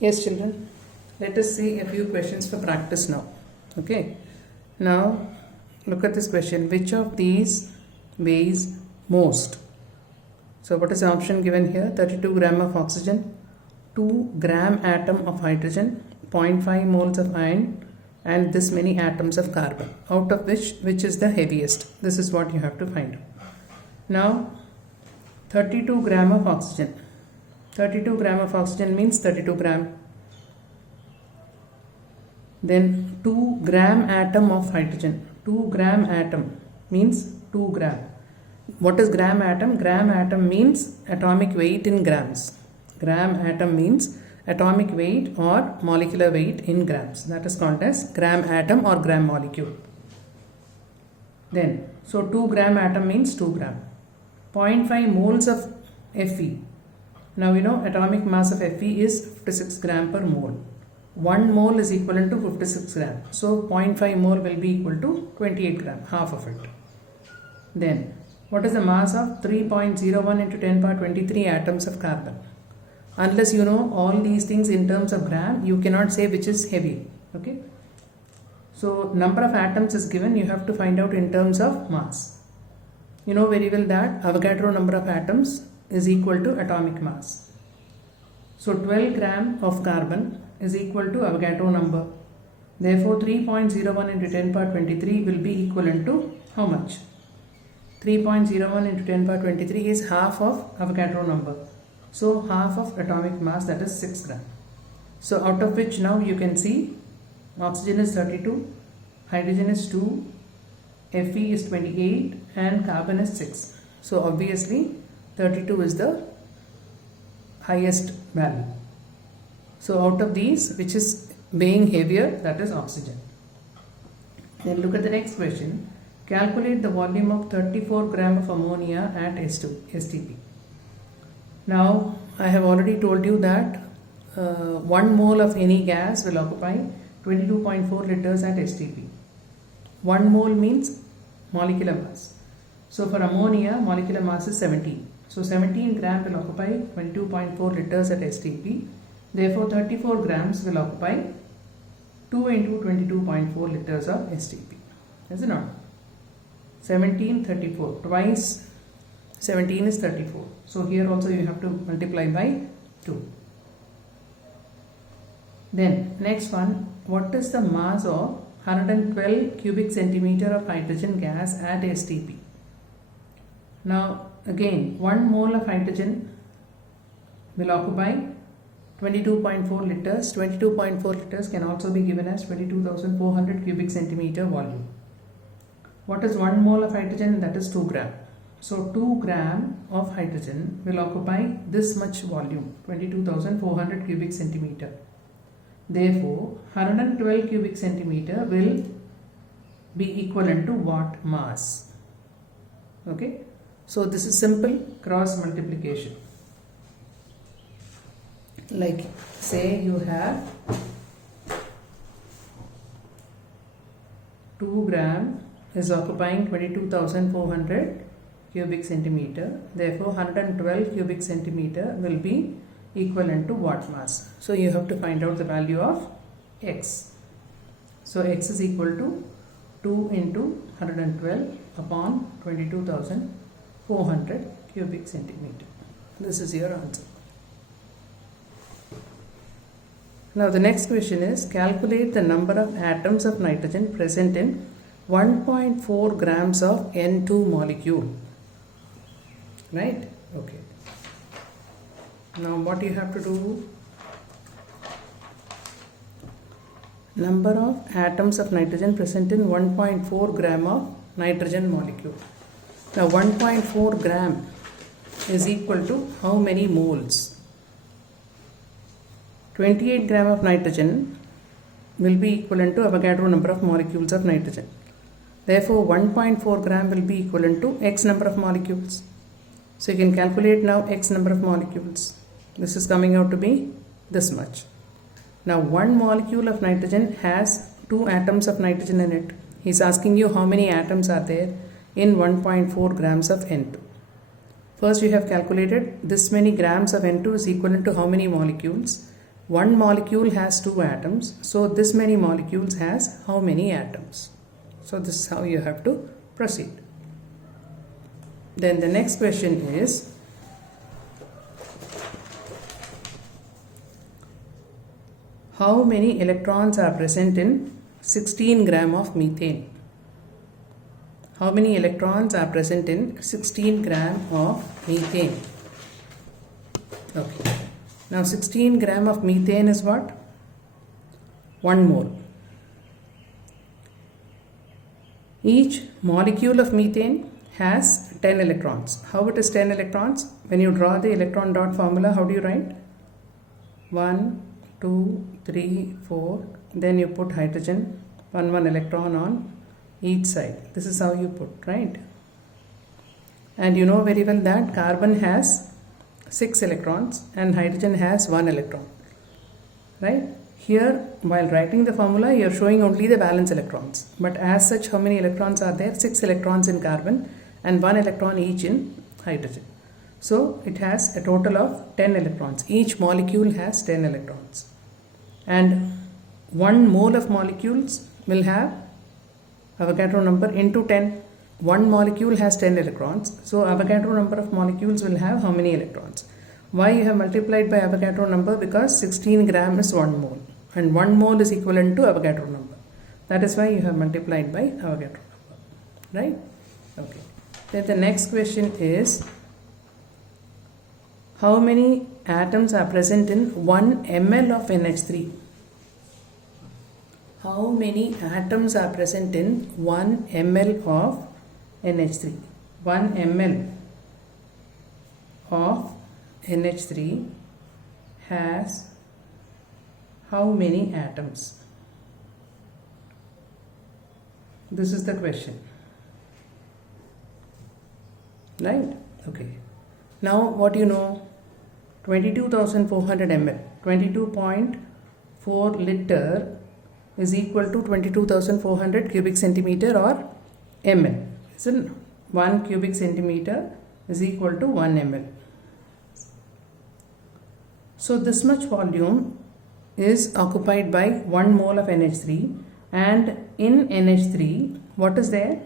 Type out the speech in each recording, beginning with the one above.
Yes, children. Let us see a few questions for practice now. Okay. Now, look at this question. Which of these weighs most? So, what is the option given here? 32 gram of oxygen, 2 gram atom of hydrogen, 0.5 moles of iron, and this many atoms of carbon. Out of which is the heaviest? This is what you have to find out. Now, 32 gram of oxygen. 32 gram of oxygen means 32 gram. Then 2 gram atom of hydrogen. 2 gram atom means 2 gram. What is gram atom? Gram atom means atomic weight in grams. Gram atom means atomic weight or molecular weight in grams. That is called as gram atom or gram molecule. Then, so 2 gram atom means 2 gram. 0.5 moles of Fe. Now we know atomic mass of Fe is 56 gram per mole. 1 mole is equivalent to 56 gram. So 0.5 mole will be equal to 28 gram, half of it. Then what is the mass of 3.01 into 10 power 23 atoms of carbon? Unless you know all these things in terms of gram, you cannot say which is heavy. Okay. So number of atoms is given, you have to find out in terms of mass. You know very well that Avogadro number of atoms is equal to atomic mass. So 12 gram of carbon is equal to Avogadro number. Therefore 3.01 into 10 power 23 will be equivalent to how much? 3.01 into 10 power 23 is half of Avogadro number. So half of atomic mass, that is 6 gram. So out of which now you can see oxygen is 32, hydrogen is 2, Fe is 28 and carbon is 6. So obviously 32 is the highest value. So out of these, which is weighing heavier, that is oxygen. Then look at the next question. Calculate the volume of 34 gram of ammonia at STP. Now I have already told you that 1 mole of any gas will occupy 22.4 liters at STP. 1 mole means molecular mass. So for ammonia, molecular mass is 17. So 17 gram will occupy 22.4 liters at STP. Therefore 34 grams will occupy 2 into 22.4 liters of STP. Is it not? 17, 34. Twice 17 is 34. So here also you have to multiply by 2. Then next one, what is the mass of 112 cubic centimeter of hydrogen gas at STP? Now again, 1 mole of hydrogen will occupy 22.4 liters. 22.4 liters can also be given as 22,400 cubic centimeter volume. What is 1 mole of hydrogen? That is 2 gram. So 2 gram of hydrogen will occupy this much volume, 22,400 cubic centimeter. Therefore 112 cubic centimeter will be equivalent to what mass? Okay. So this is simple cross multiplication. Like say you have 2 gram is occupying 22,400 cubic centimeter. Therefore 112 cubic centimeter will be equivalent to what mass? So you have to find out the value of X. So X is equal to 2 into 112 upon 22,400 cubic centimeter. This is your answer. Now the next question is calculate the number of atoms of nitrogen present in 1.4 grams of N2 molecule. Right? Okay. Now what you have to do? Number of atoms of nitrogen present in 1.4 gram of nitrogen molecule. Now 1.4 gram is equal to how many moles? 28 gram of nitrogen will be equivalent to Avogadro number of molecules of nitrogen. Therefore 1.4 gram will be equivalent to X number of molecules. So you can calculate now X number of molecules. This is coming out to be this much. Now 1 molecule of nitrogen has 2 atoms of nitrogen in it. He is asking you how many atoms are there in 1.4 grams of N2. First we have calculated this many grams of N2 is equivalent to how many molecules. one molecule has 2 atoms, so this many molecules has how many atoms? So this is how you have to proceed. Then the next question is, how many electrons are present in 16 gram of methane? How many electrons are present in 16 gram of methane? Okay. Now 16 gram of methane is what? 1 mole. Each molecule of methane has 10 electrons. How it is 10 electrons? When you draw the electron dot formula, how do you write? 1, 2, 3, 4. Then you put hydrogen, one electron on each side. This is how you put, right? And you know very well that carbon has 6 electrons and hydrogen has 1 electron, right? Here, while writing the formula, you are showing only the valence electrons. But as such, how many electrons are there? 6 electrons in carbon and 1 electron each in hydrogen. So it has a total of 10 electrons. Each molecule has 10 electrons. And 1 mole of molecules will have Avogadro number into 10. 1 molecule has 10 electrons. So Avogadro number of molecules will have how many electrons? Why you have multiplied by Avogadro number? Because 16 gram is 1 mole. And 1 mole is equivalent to Avogadro number. That is why you have multiplied by Avogadro number. Right? Okay. Then the next question is, how many atoms are present in 1 ml of NH3? How many atoms are present in 1 ml of NH3? 1 ml of NH3 has how many atoms? This is the question. Right? Okay. Now what you know? 22,400 ml. 22.4 liter is equal to 22,400 cubic centimeter or ml. So 1 cubic centimeter is equal to 1 ml. So this much volume is occupied by 1 mole of NH3, and in NH3 what is there?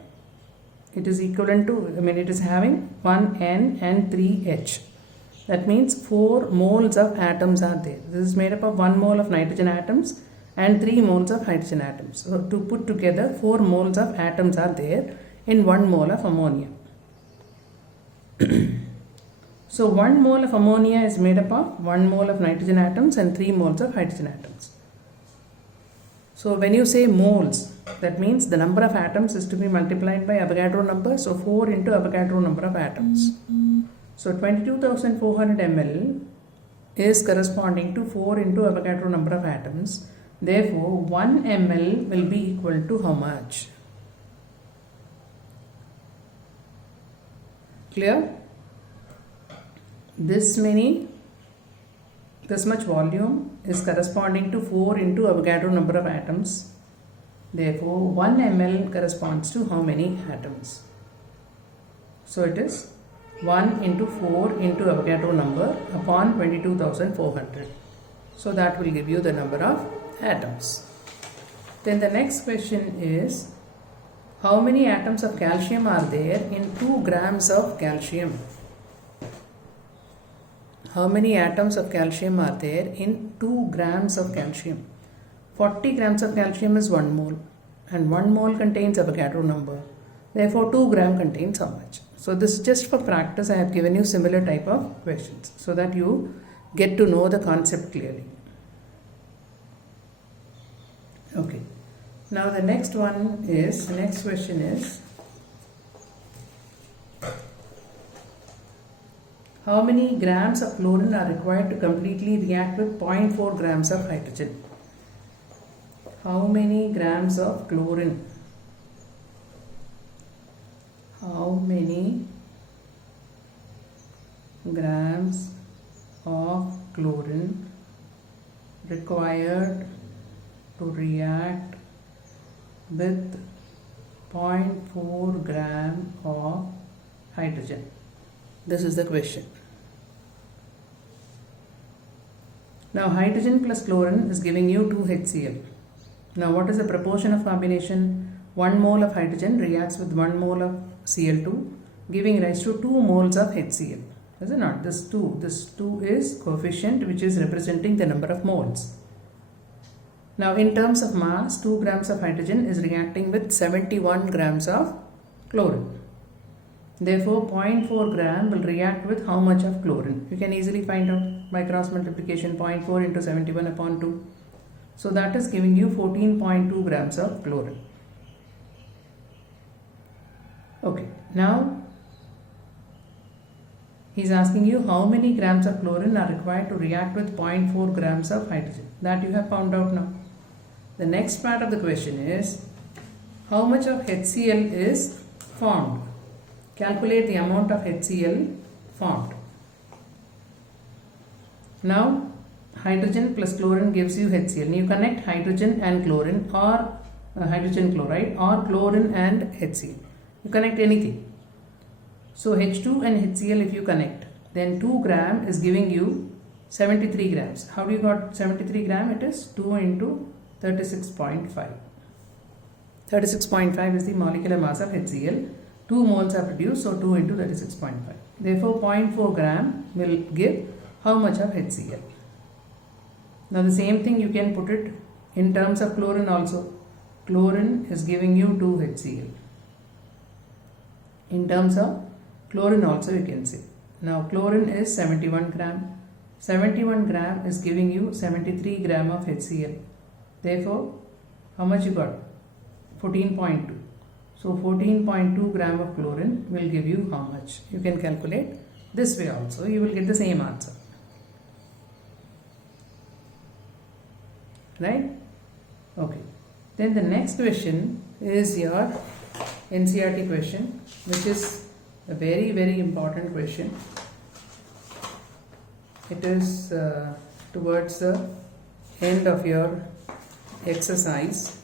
It is equivalent to, it is having 1 N and 3 H. That means 4 moles of atoms are there. This is made up of 1 mole of nitrogen atoms and 3 moles of hydrogen atoms. So to put together, 4 moles of atoms are there in 1 mole of ammonia. So 1 mole of ammonia is made up of 1 mole of nitrogen atoms and 3 moles of hydrogen atoms. So when you say moles, that means the number of atoms is to be multiplied by Avogadro number. So 4 into Avogadro number of atoms. So 22,400 ml is corresponding to 4 into Avogadro number of atoms. Therefore, 1 ml will be equal to how much? Clear? This much volume is corresponding to 4 into Avogadro number of atoms. Therefore, 1 ml corresponds to how many atoms? So it is 1 into 4 into Avogadro number upon 22,400. So that will give you the number of atoms. Then the next question is, how many atoms of calcium are there in 2 grams of calcium? How many atoms of calcium are there in 2 grams of calcium? 40 grams of calcium is 1 mole, and 1 mole contains Avogadro number. Therefore 2 gram contains how much? So this is just for practice. I have given you similar type of questions so that you get to know the concept clearly. Okay. Now the next question is, how many grams of chlorine are required to completely react with 0.4 grams of hydrogen? How many grams of chlorine? How many grams of chlorine required to react with 0.4 gram of hydrogen? This is the question. Now hydrogen plus chlorine is giving you 2HCl. Now what is the proportion of combination? 1 mole of hydrogen reacts with 1 mole of Cl2, giving rise to 2 moles of HCl. Is it not? This 2 is coefficient which is representing the number of moles. Now in terms of mass, 2 grams of hydrogen is reacting with 71 grams of chlorine. Therefore 0.4 gram will react with how much of chlorine? You can easily find out by cross multiplication. 0.4 into 71 upon 2. So that is giving you 14.2 grams of chlorine. Okay, now he is asking you how many grams of chlorine are required to react with 0.4 grams of hydrogen. That you have found out now. The next part of the question is how much of HCl is formed. Calculate the amount of HCl formed. Now hydrogen plus chlorine gives you HCl. You connect hydrogen and chlorine or hydrogen chloride or chlorine and HCl. You connect anything. So H2 and HCl if you connect, then 2 gram is giving you 73 grams. How do you got 73 gram? It is 2 into 36.5. 36.5 is the molecular mass of HCl. 2 moles are produced, so 2 into 36.5. Therefore 0.4 gram will give how much of HCl. Now the same thing you can put it in terms of chlorine also. Chlorine is giving you 2 HCl. In terms of chlorine also you can say. Now chlorine is 71 gram. 71 gram is giving you 73 gram of HCl. Therefore, how much you got? 14.2. So 14.2 gram of chlorine will give you how much? You can calculate this way also. You will get the same answer. Right? Okay. Then the next question is your NCERT question, which is a very, very important question. It is towards the end of your exercise.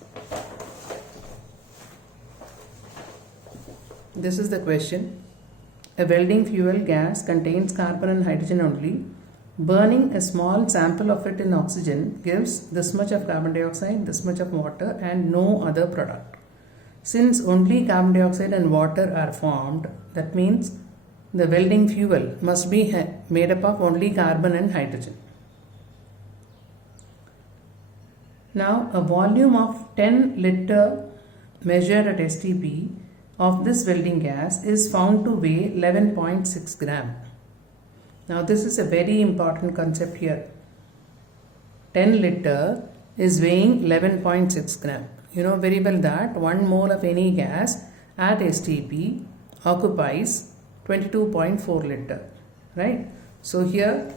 This is the question. A welding fuel gas contains carbon and hydrogen only. Burning a small sample of it in oxygen gives this much of carbon dioxide, this much of water, and no other product. Since only carbon dioxide and water are formed, that means the welding fuel must be made up of only carbon and hydrogen. Now a volume of 10 liter measured at STP of this welding gas is found to weigh 11.6 gram. Now this is a very important concept here. 10 liter is weighing 11.6 gram. You know very well that 1 mole of any gas at STP occupies 22.4 liter. Right? So here,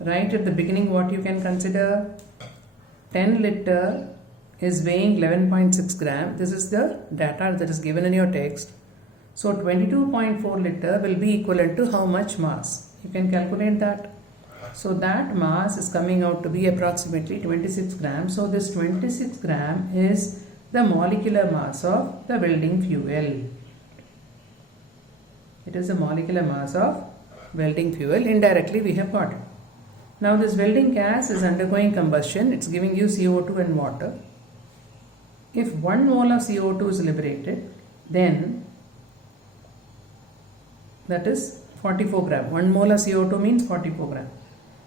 right at the beginning, what you can consider, 10 liter is weighing 11.6 gram. This is the data that is given in your text. So 22.4 liter will be equivalent to how much mass? You can calculate that. So that mass is coming out to be approximately 26 grams. So this 26 gram is the molecular mass of the welding fuel. It is the molecular mass of welding fuel. Indirectly we have got it. Now this welding gas is undergoing combustion. It's giving you CO2 and water. If 1 mole of CO2 is liberated, then that is 44 gram. 1 mole of CO2 means 44 gram.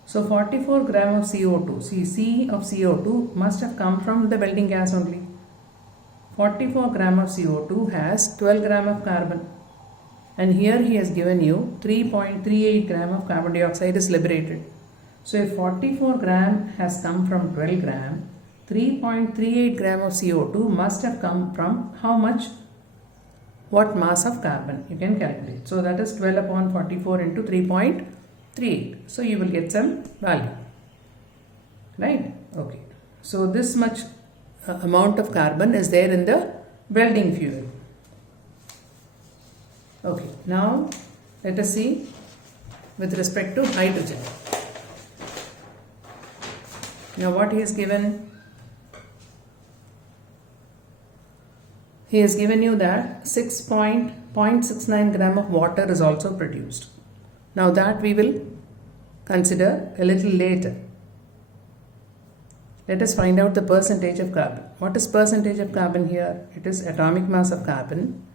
So 44 gram of CO2, C of CO2 must have come from the welding gas only. 44 gram of CO2 has 12 gram of carbon. And here he has given you 3.38 gram of carbon dioxide is liberated. So if 44 gram has come from 12 gram, 3.38 gram of CO2 must have come from how much? What mass of carbon? You can calculate. So that is 12 upon 44 into 3.38. So you will get some value. Right? Okay. So this much amount of carbon is there in the welding fuel. Okay. Now let us see with respect to hydrogen. Now what he has given? He has given you that 6.69 gram of water is also produced. Now that we will consider a little later. Let us find out the percentage of carbon. What is percentage of carbon here? It is atomic mass of carbon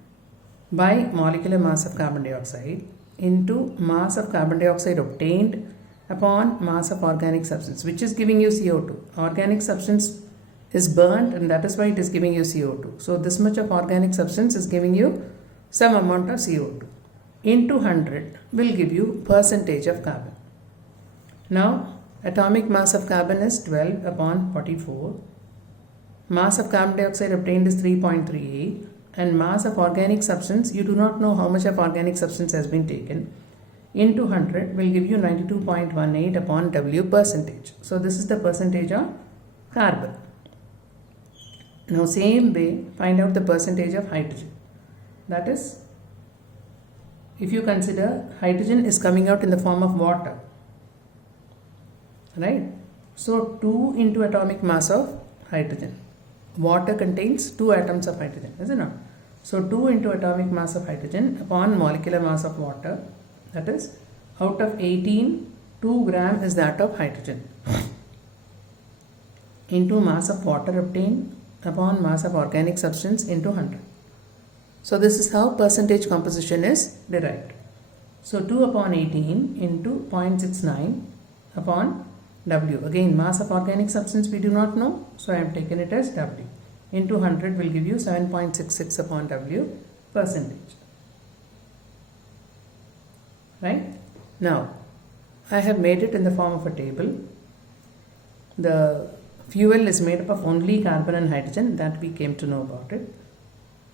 by molecular mass of carbon dioxide into mass of carbon dioxide obtained upon mass of organic substance, which is giving you CO2. Organic substance is burnt, and that is why it is giving you CO2. So this much of organic substance is giving you some amount of CO2. Into 100 will give you percentage of carbon. Now atomic mass of carbon is 12 upon 44. Mass of carbon dioxide obtained is 3.38, and mass of organic substance, you do not know how much of organic substance has been taken, into 100 will give you 92.18 upon W percentage. So this is the percentage of carbon. Now same way, find out the percentage of hydrogen. That is, if you consider hydrogen is coming out in the form of water, right? So 2 into atomic mass of hydrogen. Water contains 2 atoms of hydrogen, is it not? So 2 into atomic mass of hydrogen upon molecular mass of water, that is, out of 18, 2 gram is that of hydrogen, into mass of water obtained upon mass of organic substance into 100. So this is how percentage composition is derived. So 2 upon 18 into 0.69 upon W. Again, mass of organic substance we do not know, so I have taken it as W. Into 100 will give you 7.66 upon W percentage. Right? Now, I have made it in the form of a table. The fuel is made up of only carbon and hydrogen, that we came to know about it.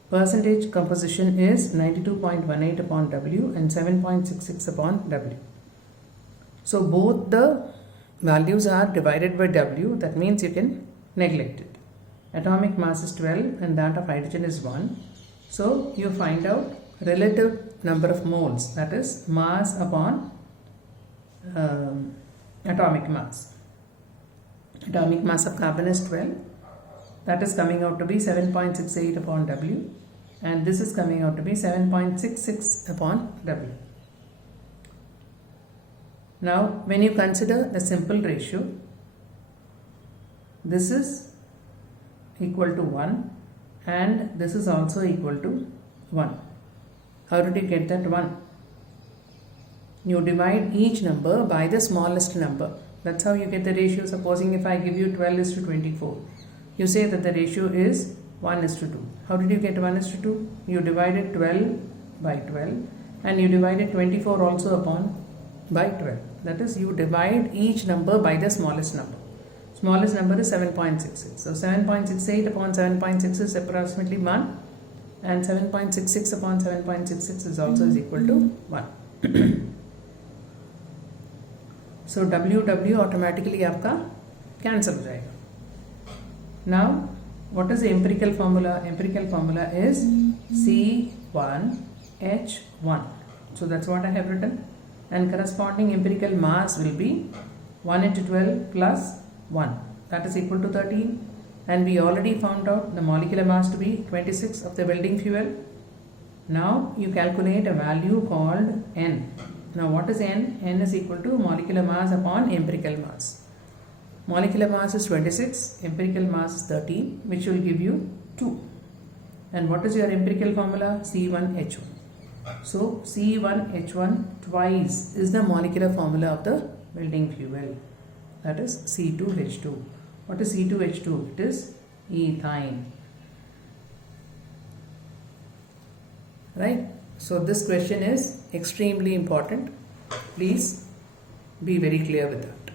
Percentage composition is 92.18 upon W and 7.66 upon W. So both the values are divided by W, that means you can neglect it. Atomic mass is 12 and that of hydrogen is 1. So you find out relative number of moles, that is mass upon atomic mass. Atomic mass of carbon is 12, that is coming out to be 7.68 upon W, and this is coming out to be 7.66 upon W. Now when you consider the simple ratio, this is equal to 1 and this is also equal to 1. How did you get that 1? You divide each number by the smallest number. That's how you get the ratio. Supposing if I give you 12:24, you say that the ratio is 1:2. How did you get 1:2? You divided 12 by 12 and you divided 24 also upon by 12. That is, you divide each number by the smallest number. Smallest number is 7.66. So 7.68 upon 7.6 is approximately 1, and 7.66 upon 7.66 is also is equal to 1. So W automatically आपका cancel हो जाएगा. Now what is the empirical formula? Empirical formula is C1H1. So that's what I have written, and corresponding empirical mass will be 1 into 12 plus 1, that is equal to 13, and we already found out the molecular mass to be 26 of the welding fuel. Now you calculate a value called N. Now what is N? N is equal to molecular mass upon empirical mass. Molecular mass is 26, empirical mass is 13, which will give you 2. And what is your empirical formula? C1H1. So C1H1 twice is the molecular formula of the welding fuel, that is C2H2. What is C2H2? It is ethine. Right? So this question is extremely important. Please be very clear with that.